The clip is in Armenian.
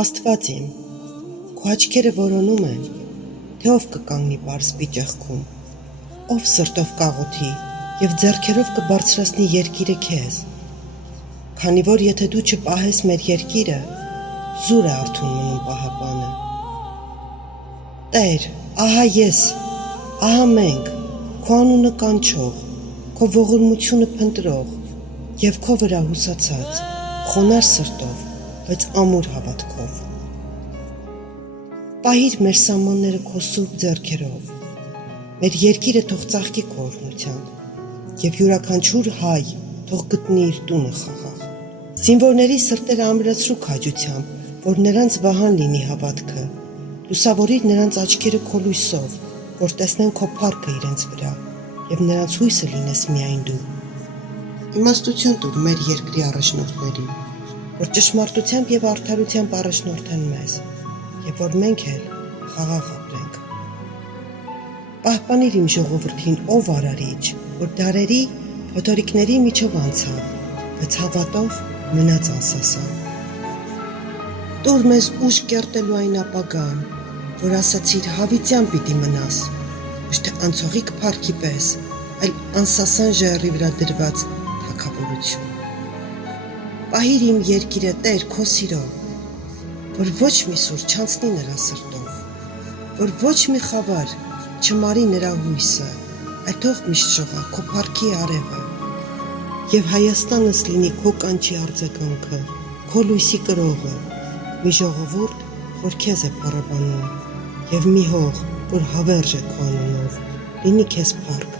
Աստված իմ, քո աչքերը որոնում են, թե ով կկանգնի պարսպի ճեղքում, ով սրտով կաղոթի և ձեռքերով կբարձրացնի երկիրը քեզ, քանի որ եթե դու չպահես մեր երկիրը, զուր է արթուն մնում պահապանը։ Տեր, ահա ես, ահա մենք, քո անունը կանչող, քո ողորմությունը փնտրող և քո վրա հուսացած, խոնարհ սրտով, բայց ամուր հավատքով։ Պահիր մեր սահմանները քո սուրբ ձեռքերով, մեր երկիրը թող ծաղկի քո օրհնությամբ, և յուրաքանչյուր հայ թող գտնի իր տունը խաղաղ։ Զինվորների սրտերը ամրացրու քաջությամբ, որ նրանց վահան լինի հավատքը, լուսավորիր նրանց աչքերը քո լույսով, որ տեսնեն քո փառքը իրենց վրա, և նրանց հույսը լինես միայն դու։ Իմաստություն տուր մեր երկրի առաջնորդներին, որ ճշմարտությամբ և արդարությամբ առաջնորդեն մեզ, և որ մենք էլ խաղաղ ապրենք։ Պահպանիր իմ ժողովրդին, ով արարիչ, որ դարերի փոթորիկների միջով անցավ, բայց հավատով մնաց անսասան։ Տուր մեզ ուժ կերտելու այն ապագան, որ ասացիր հավիտյան պիտի մնաս, ոչ թե անցողիկ փառքի պես, այլ անսասան ժայռի վրա դրված թագավորություն։ Պահիր իմ երկիրը, Տեր, քո սիրով, որ ոչ մի սուր չանցնի նրա սրտով, որ ոչ մի խավար չմարի նրա հույսը, այլ թող միշտ շողա քո փառքի արևը, և Հայաստանս լինի քո կանչի արձագանքը, քո լույսի կրողը, մի ժողովուրդ, որ քեզ է փառաբանում, և մի հող, որ հավերժ է քո անունով, լինի քեզ փառք։